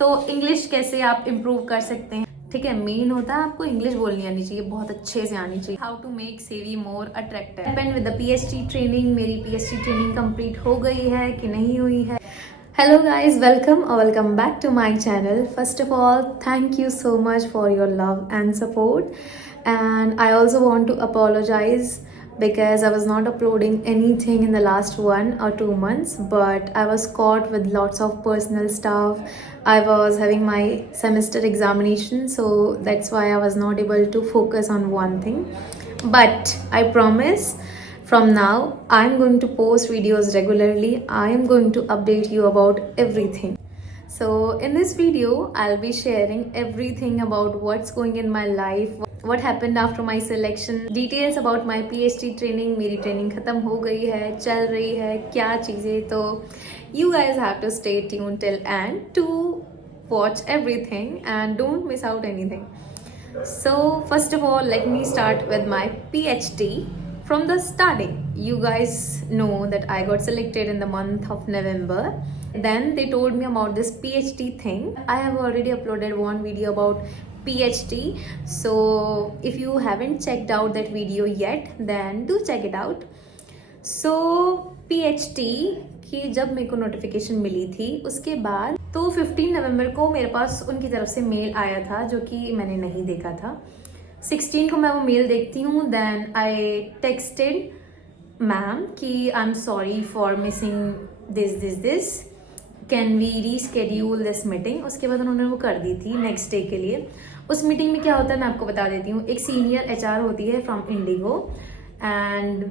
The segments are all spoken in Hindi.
तो इंग्लिश कैसे आप इम्प्रूव कर सकते हैं, ठीक है। मेन होता है आपको इंग्लिश बोलनी आनी चाहिए, बहुत अच्छे से आनी चाहिए। How to make CV more attractive happened with the PhD training. मेरी पीएचडी ट्रेनिंग कंप्लीट हो गई है कि नहीं हुई है। Hello guys, welcome or welcome back to my channel. First of all, thank you so much for your love and support. And I also want to apologize because I was not uploading anything in the last 1 or 2 months, but I was caught with lots of personal stuff. I was having my semester examination, so that's why I was not able to focus on one thing. But I promise from now, I'm going to post videos regularly. I am going to update you about everything. So, in this video, I'll be sharing everything about what's going in my life, what happened after my selection, details about my PhD training. मेरी training खत्म हो गई है, चल रही है, क्या चीज़ें, तो you guys have to stay tuned till end to watch everything and don't miss out anything. So, first of all, let me start with my PhD. From the starting, you guys know that I got selected in the month of November. Then they told me about this PhD thing. I have already uploaded one video about PhD. So if you haven't checked out that video yet, then do check it out. So PhD की जब मेरे को नोटिफिकेशन मिली थी उसके बाद तो 15 नवंबर को मेरे पास उनकी तरफ से मेल आया था, जो कि मैंने नहीं देखा था। 16 को मैं वो मेल देखती हूँ। देन आई टेक्सटेड मैम कि I am sorry for missing this can we reschedule this meeting. उसके बाद उन्होंने वो कर दी थी नेक्स्ट डे के लिए। उस मीटिंग में क्या होता है मैं आपको बता देती हूँ। एक सीनियर एचआर होती है फ्रॉम इंडिगो एंड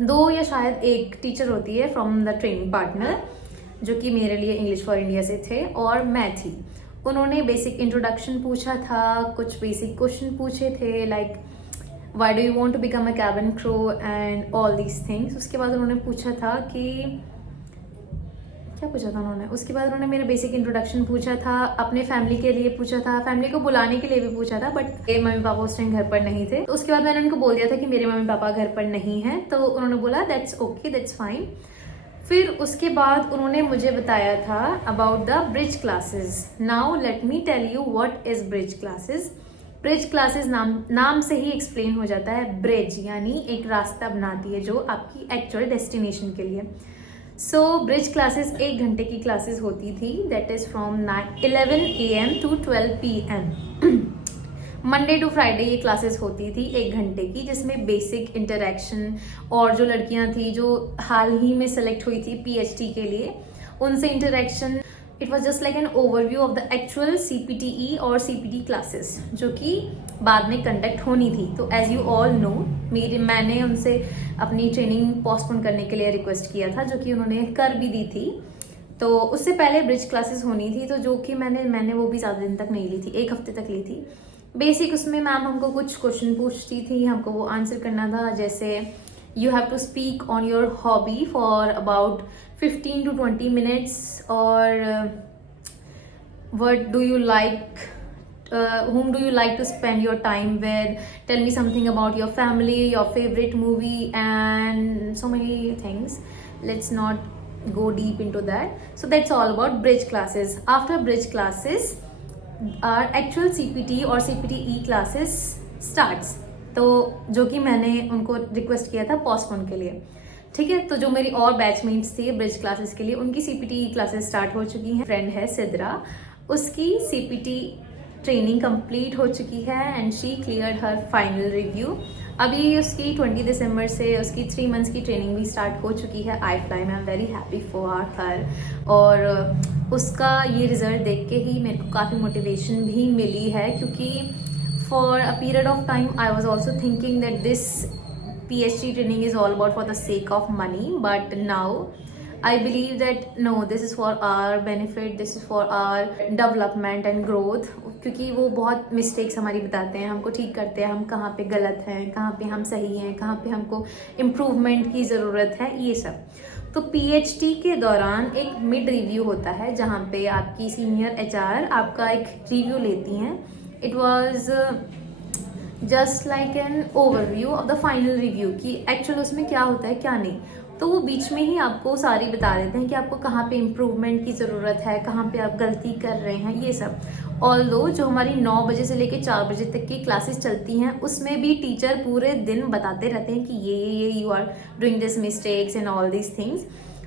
दो या शायद एक टीचर होती है फ्रॉम द ट्रेनिंग पार्टनर, जो कि मेरे लिए इंग्लिश फॉर इंडिया से थे, और मैं थी। उन्होंने बेसिक इंट्रोडक्शन पूछा था, कुछ बेसिक क्वेश्चन पूछे थे like why do you want to become a cabin crew and all these things. उसके बाद उन्होंने पूछा था कि क्या पूछा था उन्होंने। उसके बाद उन्होंने मेरा बेसिक इंट्रोडक्शन पूछा था, अपने फैमिली के लिए पूछा था, फैमिली को बुलाने के लिए भी पूछा था, बट मेरे मम्मी पापा उस टाइम घर पर नहीं थे। तो उसके बाद मैंने उनको बोल दिया था कि मेरे मम्मी पापा घर पर नहीं हैं। तो उन्होंने बोला दैट्स ओके, दैट्स फाइन। फिर उसके बाद उन्होंने मुझे बताया था about the bridge classes. Now let me tell you what is bridge classes. Bridge classes नाम से ही एक्सप्लेन हो जाता है। ब्रिज यानी एक रास्ता बनाती है जो आपकी एक्चुअल डेस्टिनेशन के लिए। सो ब्रिज क्लासेस 1 घंटे की क्लासेस होती थी, that is from 11 AM to 12 PM। Monday to Friday ये क्लासेस होती थी 1 घंटे की, जिसमें बेसिक इंटरेक्शन और जो लड़कियां थी जो हाल ही में सेलेक्ट हुई थी पीएचडी के लिए, उनसे interaction. It was just like an overview of the actual CPTE और सीपीटी क्लासेस, जो कि बाद में कंडक्ट होनी थी। तो एज यू ऑल नो मैंने उनसे अपनी ट्रेनिंग पोस्टपोन करने के लिए रिक्वेस्ट किया था, जो कि उन्होंने कर भी दी थी। तो उससे पहले ब्रिज क्लासेस होनी थी, तो जो कि मैंने वो भी ज़्यादा दिन तक नहीं ली थी, 1 हफ्ते तक ली थी। बेसिक उसमें मैम हमको कुछ क्वेश्चन पूछती थी, हमको वो आंसर करना था। जैसे you have to speak on your hobby for about 15 to 20 minutes, और what do you like, whom do you like to spend your time with, tell me something about your family, your favorite movie, and so many things. Let's not go deep into that. So that's all about bridge classes. After bridge classes our actual CPT और CPTE classes starts, तो जो कि मैंने उनको रिक्वेस्ट किया था पोस्टपोन के लिए, ठीक है। तो जो मेरी और बैचमेट्स थी ब्रिज क्लासेस के लिए, उनकी CPTE क्लासेस स्टार्ट हो चुकी हैं। फ्रेंड है सिद्रा, उसकी CPT ट्रेनिंग कंप्लीट हो चुकी है and she cleared her final review. अभी उसकी 20 दिसंबर से उसकी 3 मंथ्स की ट्रेनिंग भी स्टार्ट हो चुकी है। आई फ्लाई में I am very happy for her, और उसका ये रिजल्ट देख के ही मेरे को काफ़ी मोटिवेशन भी मिली है, क्योंकि for a period of time I was also thinking that this PhD training is all about for the sake of money, but now I believe that no, this is for our benefit, this is for our development and growth, क्योंकि वो बहुत मिस्टेक्स हमारी बताते हैं, हमको ठीक करते हैं, हम कहाँ पे गलत हैं, कहाँ पे हम सही हैं, कहाँ पे हमको इम्प्रूवमेंट की ज़रूरत है, ये सब। तो PhD के दौरान एक मिड रिव्यू होता है, जहाँ पे आपकी सीनियर HR आपका एक रिव्यू लेती हैं। It was just like an overview of the final review कि एक्चुअल उसमें क्या होता है क्या नहीं। तो वो बीच में ही आपको सारी बता देते हैं कि आपको कहाँ पे इम्प्रूवमेंट की ज़रूरत है, कहाँ पे आप गलती कर रहे हैं, ये सब। ऑल्दो जो हमारी 9 बजे से लेकर 4 बजे तक की क्लासेस चलती हैं, उसमें भी टीचर पूरे दिन बताते रहते हैं कि ये you are doing this mistakes and all these things,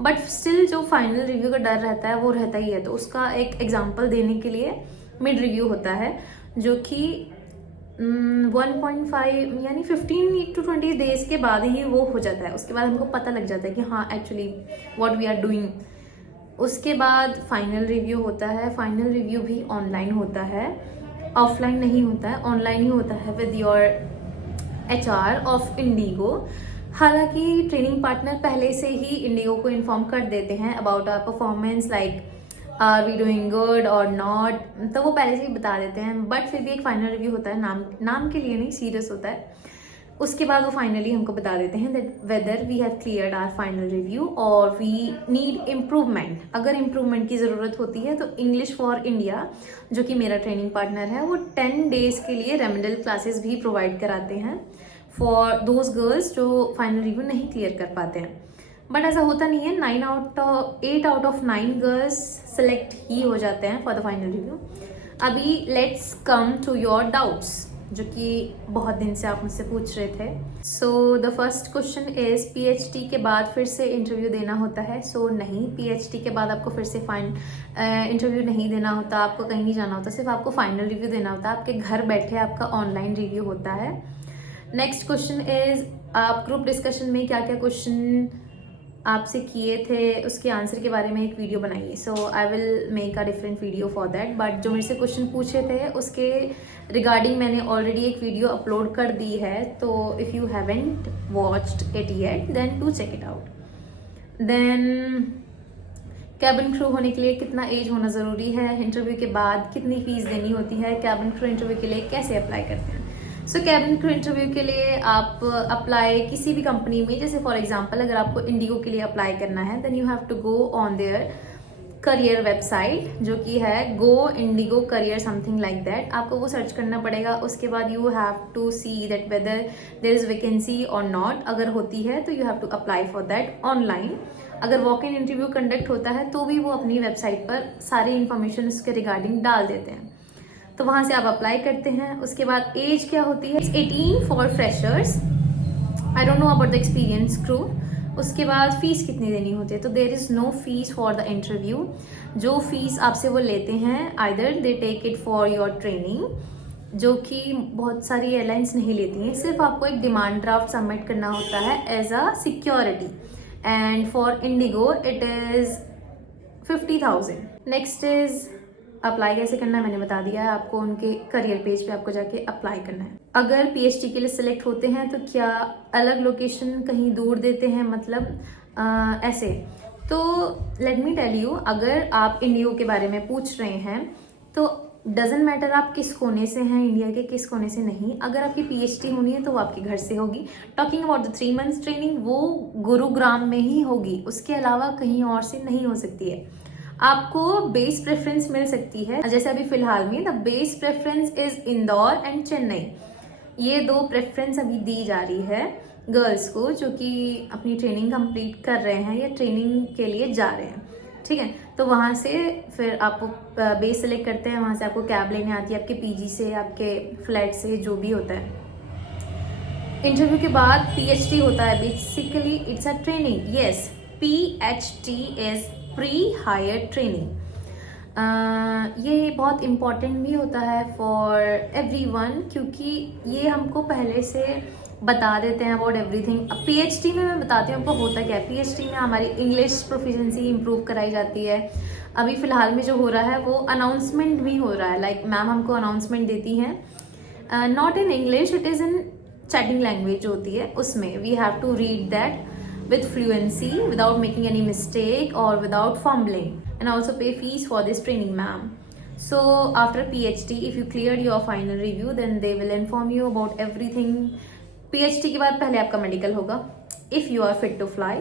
but still जो फाइनल रिव्यू का डर रहता है वो रहता ही है। तो उसका एक एग्जाम्पल देने के लिए मिड रिव्यू होता है, जो कि 1.5 यानी 15 to 20 डेज के बाद ही वो हो जाता है। उसके बाद हमको पता लग जाता है कि हाँ actually what we are doing. उसके बाद फाइनल रिव्यू होता है। फाइनल रिव्यू भी ऑनलाइन होता है, ऑफलाइन नहीं होता है, ऑनलाइन ही होता है with your HR of IndiGo. हालांकि ट्रेनिंग पार्टनर पहले से ही इंडिगो को इन्फॉर्म कर देते हैं about our performance, like are we doing good और नॉट, तो वो पहले से ही बता देते हैं। बट फिर भी एक फाइनल रिव्यू होता है, नाम के लिए नहीं, सीरियस होता है। उसके बाद वो फाइनली हमको बता देते हैं that whether we have cleared our final review और वी नीड इम्प्रूवमेंट। अगर इम्प्रूवमेंट की ज़रूरत होती है तो इंग्लिश फॉर इंडिया, जो कि मेरा ट्रेनिंग पार्टनर है, वो 10 डेज़ के लिए रेमेडियल क्लासेस भी प्रोवाइड कराते हैं फॉर दोज गर्ल्स जो फाइनल रिव्यू नहीं क्लियर कर पाते हैं। बट ऐसा होता नहीं है, 8 आउट ऑफ 9 गर्ल्स सेलेक्ट ही हो जाते हैं फॉर द फाइनल रिव्यू। अभी let's come to your doubts, जो कि बहुत दिन से आप मुझसे पूछ रहे थे। So the first question is PhD के बाद फिर से इंटरव्यू देना होता है? सो नहीं, PhD के बाद आपको फिर से इंटरव्यू नहीं देना होता, आपको कहीं नहीं जाना होता, सिर्फ आपको फाइनल रिव्यू देना होता है। आपके घर बैठे आपका ऑनलाइन रिव्यू होता है। नेक्स्ट क्वेश्चन इज, आप ग्रुप डिस्कशन में क्या क्या क्वेश्चन आपसे किए थे उसके आंसर के बारे में एक वीडियो बनाइए। So I will make a different video for that. But जो मेरे से क्वेश्चन पूछे थे उसके रिगार्डिंग मैंने ऑलरेडी एक वीडियो अपलोड कर दी है, तो if you haven't watched it yet then do check it out. Then cabin crew होने के लिए कितना एज होना ज़रूरी है? इंटरव्यू के बाद कितनी फ़ीस देनी होती है? कैबिन क्रू इंटरव्यू के लिए कैसे अप्लाई करते हैं? सो कैबिन क्रू इंटरव्यू के लिए आप अप्लाई किसी भी कंपनी में, जैसे फॉर एग्जांपल अगर आपको इंडिगो के लिए अप्लाई करना है then you have to go on their career website, जो कि है go IndiGo career something like that. आपको वो सर्च करना पड़ेगा। उसके बाद you have to see that whether there is vacancy और नॉट। अगर होती है तो you have to apply for that online. अगर वॉक इन इंटरव्यू कंडक्ट होता है तो भी वो अपनी वेबसाइट पर सारी इन्फॉर्मेशन उसके रिगार्डिंग डाल देते हैं, तो वहां से आप अप्लाई करते हैं। उसके बाद एज क्या होती है? 18 for freshers, I don't know about the experience crew. उसके बाद फीस कितनी देनी होती है? तो there is no fees for the interview. जो फीस आपसे वो लेते हैं, either they take it for your training, जो कि बहुत सारी एयरलाइंस नहीं लेती हैं। सिर्फ आपको एक डिमांड ड्राफ्ट सबमिट करना होता है as a security, and for IndiGo it is 50,000। Next is apply कैसे करना है, मैंने बता दिया है आपको। उनके करियर पेज पे आपको जाके अप्लाई करना है। अगर PhD के लिए सिलेक्ट होते हैं तो क्या अलग लोकेशन कहीं दूर देते हैं, मतलब ऐसे? तो लेट मी टेल यू, अगर आप इंडिगो के बारे में पूछ रहे हैं तो डजेंट मैटर आप किस कोने से हैं, इंडिया के किस कोने से नहीं। अगर आपकी PhD होनी है तो वो आपके घर से होगी। Talking about the 3 months training, वो गुरुग्राम में ही होगी, उसके अलावा कहीं और से नहीं हो सकती है। आपको बेस प्रेफरेंस मिल सकती है, जैसे अभी फिलहाल में the base preference is Indore and Chennai. ये 2 प्रेफरेंस अभी दी जा रही है गर्ल्स को जो कि अपनी ट्रेनिंग कंप्लीट कर रहे हैं या ट्रेनिंग के लिए जा रहे हैं, ठीक है। तो वहाँ से फिर आप बेस सेलेक्ट करते हैं, वहाँ से आपको कैब लेने आती है आपके PG से, आपके फ्लैट से, जो भी होता है। इंटरव्यू के बाद PhD होता है, basically it's a training. Yes, PhD is pre hire training. ये बहुत इम्पॉर्टेंट भी होता है फॉर एवरीवन, क्योंकि ये हमको पहले से बता देते हैं अबाउट एवरीथिंग। अब PhD में मैं बताती हूँ आपको होता क्या है। PhD में हमारी इंग्लिश प्रोफिशिएंसी इंप्रूव कराई जाती है। अभी फ़िलहाल में जो हो रहा है वो अनाउंसमेंट भी हो रहा है, लाइक मैम हमको अनाउंसमेंट देती हैं, not in English, it is in chatting language जो होती है उसमें। We have to read that with fluency without making any mistake or without fumbling, and also pay fees for this training, ma'am. So after PhD, if you cleared your final review, then they will inform you about everything. PhD के बाद पहले आपका मेडिकल होगा, if you are fit to fly,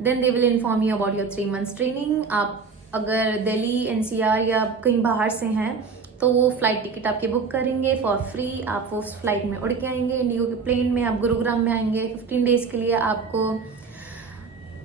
then they will inform you about your 3 months training. आप अगर दिल्ली NCR या कहीं बाहर से हैं तो वो फ्लाइट टिकट आपके बुक करेंगे फॉर फ्री। आप वो फ्लाइट में उड़ के आएंगे, इंडिगो के प्लेन में आप गुरुग्राम में आएंगे। 15 डेज के लिए आपको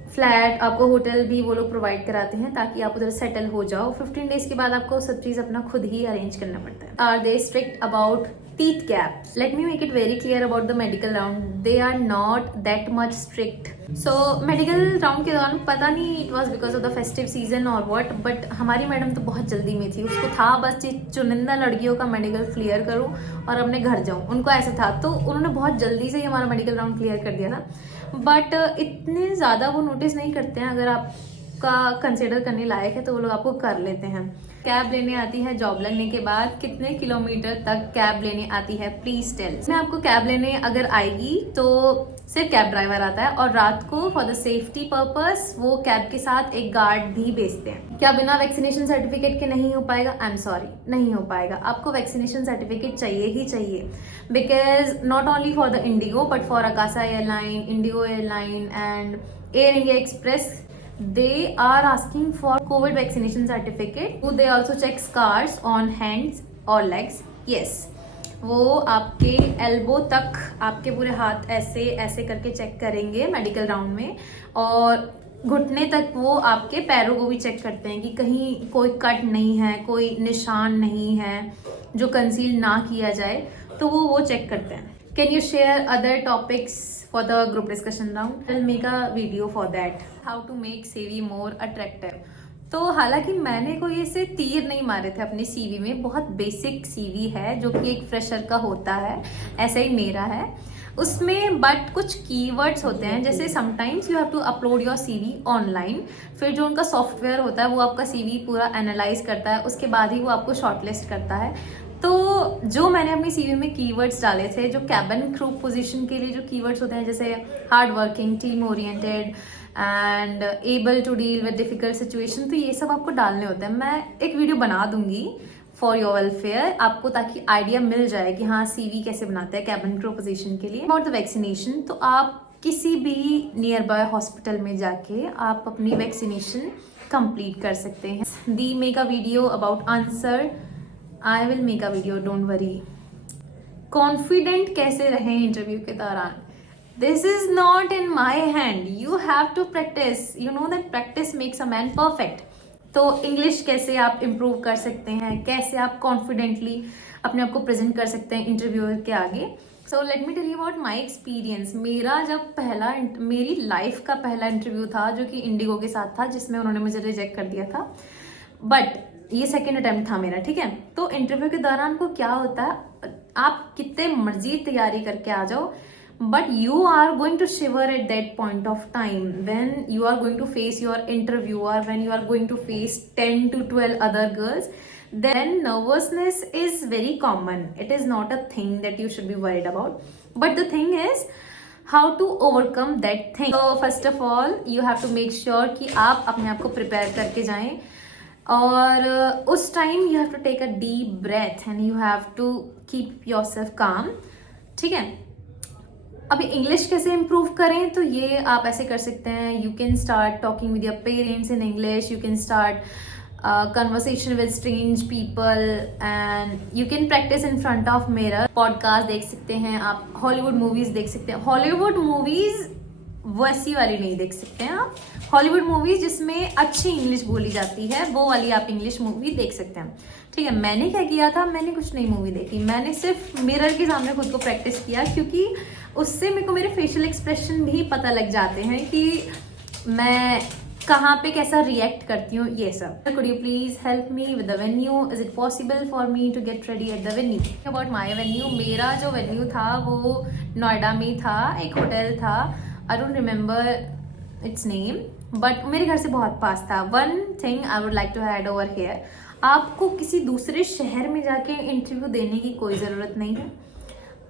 फ्लैट, आपको होटल भी वो लोग प्रोवाइड कराते हैं ताकि आप उधर सेटल हो जाओ। 15 डेज के बाद आपको सब चीज़ अपना खुद ही अरेंज करना पड़ता है। Are they strict about teeth caps? Let me make it very clear about the medical round. They are not that much strict. So medical round के दौरान पता नहीं it was because of the festive season or what, but हमारी मैडम तो बहुत जल्दी में थी। उसको था बस ये चुनिंदा लड़कियों का मेडिकल क्लियर करूँ और अपने घर जाऊँ, उनको ऐसा था। तो उन्होंने बहुत जल्दी से ही हमारा मेडिकल राउंड क्लियर कर दिया था। बट इतने ज़्यादा वो नोटिस नहीं करते हैं। अगर आपका कंसिडर करने लायक है तो वो लोग आपको कर लेते हैं। कैब लेने आती है जॉब लगने के बाद, कितने किलोमीटर तक कैब लेने आती है प्लीज टेल। मैं आपको कैब लेने अगर आएगी तो सिर्फ कैब ड्राइवर आता है और रात को फॉर द सेफ्टी पर्पस वो कैब के साथ एक गार्ड भी भेजते हैं। क्या बिना वैक्सीनेशन सर्टिफिकेट के नहीं हो पाएगा? आई एम सॉरी, नहीं हो पाएगा। आपको वैक्सीनेशन सर्टिफिकेट चाहिए ही चाहिए, because not only for the Indigo but for Akasa airline, Indigo airline and air India express, they are asking for COVID vaccination certificate. They also check scars on hands or legs. Yes, वो आपके एल्बो तक आपके पूरे हाथ ऐसे ऐसे करके चेक करेंगे मेडिकल राउंड में, और घुटने तक वो आपके पैरों को भी चेक करते हैं कि कहीं कोई कट नहीं है, कोई निशान नहीं है जो कंसील ना किया जाए, तो वो चेक करते हैं। Can you share other topics for the group discussion round? I'll make a video for that. How to make CV more attractive. तो हालांकि मैंने कोई ऐसे तीर नहीं मारे थे अपने CV में, बहुत बेसिक CV है जो कि एक फ्रेशर का होता है, ऐसा ही मेरा है उसमें। बट कुछ कीवर्ड्स होते हैं, जैसे sometimes you have to upload your CV online, फिर जो उनका सॉफ्टवेयर होता है वो आपका CV पूरा एनालाइज करता है, उसके बाद ही वो आपको शॉर्टलिस्ट करता है। तो जो मैंने अपनी CV में कीवर्ड्स डाले थे, जो कैबिन क्रू पोजीशन के लिए जो कीवर्ड्स होते हैं, जैसे hard working, team oriented and able to deal with difficult situation, तो ये सब आपको डालने होते हैं। मैं एक वीडियो बना दूंगी फॉर योर वेलफेयर आपको, ताकि आइडिया मिल जाए कि हाँ CV कैसे बनाते हैं कैबिन क्रू पोजीशन के लिए। अबाउट द वैक्सीनेशन, तो आप किसी भी नियर बाय हॉस्पिटल में जाके आप अपनी वैक्सीनेशन कंप्लीट कर सकते हैं। The make a video about answer, I will make a video, don't worry. Confident कैसे रहें इंटरव्यू के दौरान? This is not in my hand, you have to practice. You know that practice makes a man perfect. तो इंग्लिश कैसे आप इम्प्रूव कर सकते हैं, कैसे आप कॉन्फिडेंटली अपने आप को प्रेजेंट कर सकते हैं इंटरव्यूअर के आगे। So let me tell you about my experience. मेरा जब मेरी लाइफ का पहला इंटरव्यू था जो कि इंडिगो के साथ था, जिसमें उन्होंने मुझे रिजेक्ट कर दिया था, बट ये सेकेंड अटेम्प्ट था मेरा, ठीक है। तो इंटरव्यू के दौरान को क्या होता है, आप कितने मर्जी तैयारी करके आ जाओ, but you are going to shiver at that point of time when you are going to face your interviewer, when you are going to face 10 to 12 other girls, then nervousness is very common. It is not a thing that you should be worried about, but the thing is how to overcome that thing. So first of all you have to make sure कि आप अपने आप को प्रिपेयर करके जाएं, और उस time you have to take a deep breath and you have to keep yourself calm, ठीक है। अभी इंग्लिश कैसे इम्प्रूव करें, तो ये आप ऐसे कर सकते हैं। You can start talking with your parents in English, you can start conversation with strange people and you can practice in front of mirror. Podcast देख सकते हैं आप, हॉलीवुड मूवीज देख सकते हैं। हॉलीवुड मूवीज वैसी वाली नहीं देख सकते हैं आप, हॉलीवुड मूवीज जिसमें अच्छी इंग्लिश बोली जाती है वो वाली आप इंग्लिश मूवी देख सकते हैं, ठीक है। मैंने क्या किया था, मैंने कुछ नई मूवी देखी, मैंने सिर्फ मिरर के सामने खुद को प्रैक्टिस किया, क्योंकि उससे मेरे को मेरे फेशियल एक्सप्रेशन भी पता लग जाते हैं कि मैं कहाँ पे कैसा रिएक्ट करती हूँ, ये सब। Could you please help me with the venue, is it possible for me to get ready at the venue? About my venue, मेरा जो वेन्यू था वो नोएडा में था, एक होटल था, I don't remember its name, but मेरे घर से बहुत पास था। One thing I would like to add over here, आपको किसी दूसरे शहर में जाके इंटरव्यू देने की कोई ज़रूरत नहीं है।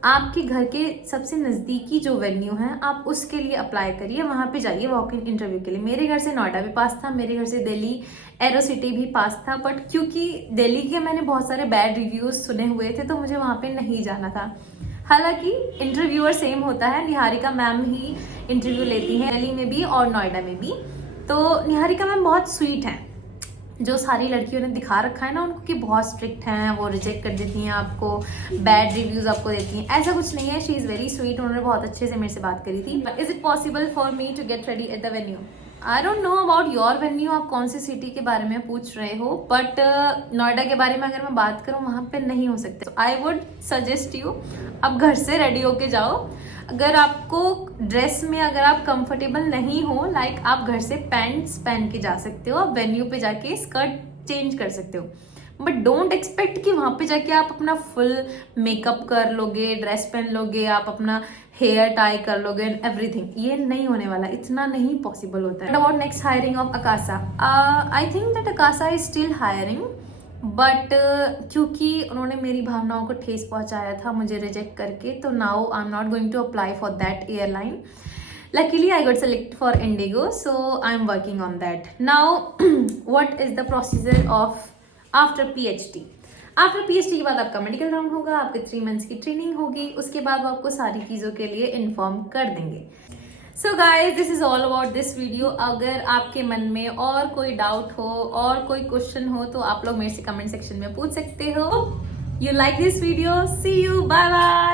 आपके घर के सबसे नज़दीकी जो वेन्यू है आप उसके लिए अप्लाई करिए, वहाँ पे जाइए वॉक इन इंटरव्यू के लिए। मेरे घर से नोएडा भी पास था, मेरे घर से दिल्ली एरो सिटी भी पास था, बट क्योंकि दिल्ली के मैंने बहुत सारे बैड रिव्यूज़ सुने हुए थे तो मुझे वहाँ पे नहीं जाना था। हालांकि इंटरव्यूअर सेम होता है, निहारिका मैम ही इंटरव्यू लेती हैं दिल्ली में भी और नोएडा में भी। तो निहारिका मैम बहुत स्वीट हैं, जो सारी लड़कियों ने दिखा रखा है ना उनको कि बहुत स्ट्रिक्ट हैं, वो रिजेक्ट कर देती हैं आपको, बैड रिव्यूज आपको देती हैं, ऐसा कुछ नहीं है। शी इज़ वेरी स्वीट, उन्होंने बहुत अच्छे से मेरे से बात करी थी। But is it possible for me to get ready at the venue? I don't know about your venue, आप कौन सी सिटी के बारे में पूछ रहे हो, बट नोएडा के बारे में अगर मैं बात करूँ वहाँ पे नहीं हो सकते। आई वुड सजेस्ट यू, आप घर से रेडी होके जाओ। अगर आपको ड्रेस में अगर आप कंफर्टेबल नहीं हो, लाइक आप घर से पैंट्स पहन के जा सकते हो, आप वेन्यू पे जाके स्कर्ट चेंज कर सकते हो, बट डोंट एक्सपेक्ट कि वहां पे जाके आप अपना फुल मेकअप कर लोगे, ड्रेस पहन लोगे, आप अपना हेयर टाई कर लोगे एंड एवरीथिंग। ये नहीं होने वाला, इतना नहीं पॉसिबल होता है। About next hiring of Akasa, I think that Akasa is still hiring, but क्योंकि उन्होंने मेरी भावनाओं को ठेस पहुंचाया था मुझे रिजेक्ट करके, तो now I am not going to apply for that airline. Luckily, I got selected for Indigo, so I'm working on that. Now, what is the procedure of after PhD? After PhD के बाद आपका मेडिकल राउंड होगा, आपके 3 मंथ्स की ट्रेनिंग होगी, उसके बाद वो आपको सारी चीज़ों के लिए इन्फॉर्म कर देंगे. So guys, this is all about this video. अगर आपके मन में और कोई डाउट हो और कोई क्वेश्चन हो तो आप लोग मेरे से कमेंट सेक्शन में पूछ सकते हो. You like this video, see you, bye bye.